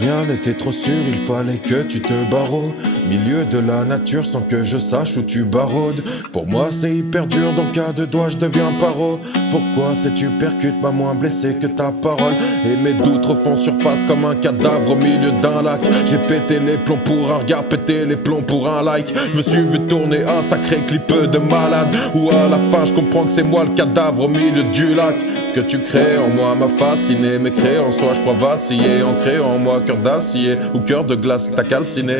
rien n'était trop sûr, il fallait que tu te barres au milieu de la nature sans que je sache où tu baraudes. Pour moi c'est hyper dur, donc à deux doigts je deviens paro. Pourquoi sais-tu percutes m'a moins blessé que ta parole? Et mes doutes refont surface comme un cadavre au milieu d'un lac. J'ai pété les plombs pour un regard, pété les plombs pour un like. Je me suis vu tourner un sacré clip de malade, où à la fin je comprends que c'est moi le cadavre au milieu du lac. Ce que tu crées en moi m'a fasciné, mais créé en soi je crois vaciller. Ancré en moi cœur d'acier ou cœur de glace que t'as calciné.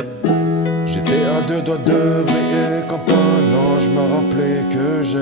J'étais à deux doigts de vriller quand un ange m'a rappelé que j'ai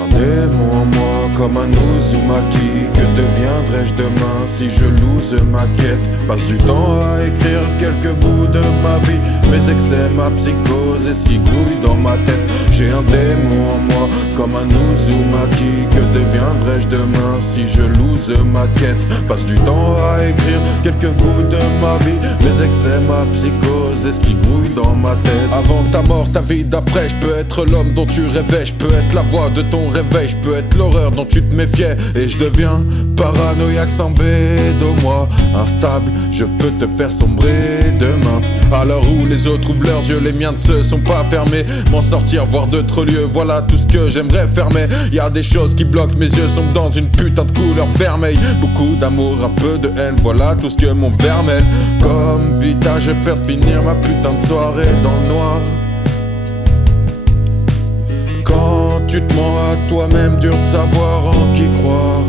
un démon en moi comme un Uzumaki. Que deviendrais-je demain si je lose ma quête? Passe du temps à écrire quelques bouts de ma vie. Mes excès, ma psychose et ce qui grouille dans ma tête. J'ai un démon en moi comme un Uzumaki. Que deviendrais-je demain si je lose ma quête? Passe du temps à écrire quelques bouts de ma vie. Mes excès, ma psychose et ce qui grouille dans ma tête. Avant ta mort, ta vie d'après, je peux être l'homme dont tu rêvais. Je peux être la voix de ton réveil, je peux être l'horreur dont tu te méfiais. Et je deviens paranoïaque sans bédo, moi instable, je peux te faire sombrer demain. À l'heure où les autres ouvrent leurs yeux, les miens ne se sont pas fermés. M'en sortir, voir d'autres lieux, voilà tout ce que j'aimerais fermer. Y'a des choses qui bloquent, mes yeux sont dans une putain de couleur vermeille. Beaucoup d'amour, un peu de haine, voilà tout ce que mon vermel. Comme Vita, j'ai peur de finir ma putain de soirée dans le noir. Quand tu te mens à toi-même, dur de savoir en qui croire.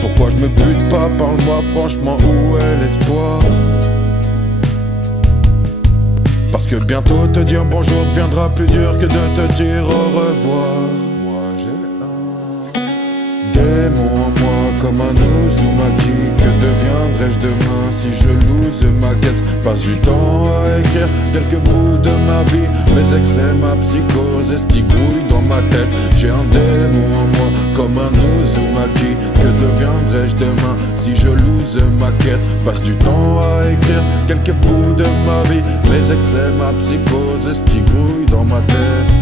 Pourquoi je me bute pas, parle-moi franchement, où est l'espoir? Parce que bientôt te dire bonjour deviendra plus dur que de te dire au revoir. Moi j'ai un démon en moi comme un Uzumaki. Que deviendrais-je demain si je lose ma quête? Passe du temps à écrire quelques bouts de ma vie. Mes excès, ma psychose et ce qui grouille dans ma tête. J'ai un démon en moi comme un Uzumaki. Que deviendrais-je demain si je lose ma quête? Passe du temps à écrire quelques bouts de ma vie. Mes excès, ma psychose et ce qui grouille dans ma tête.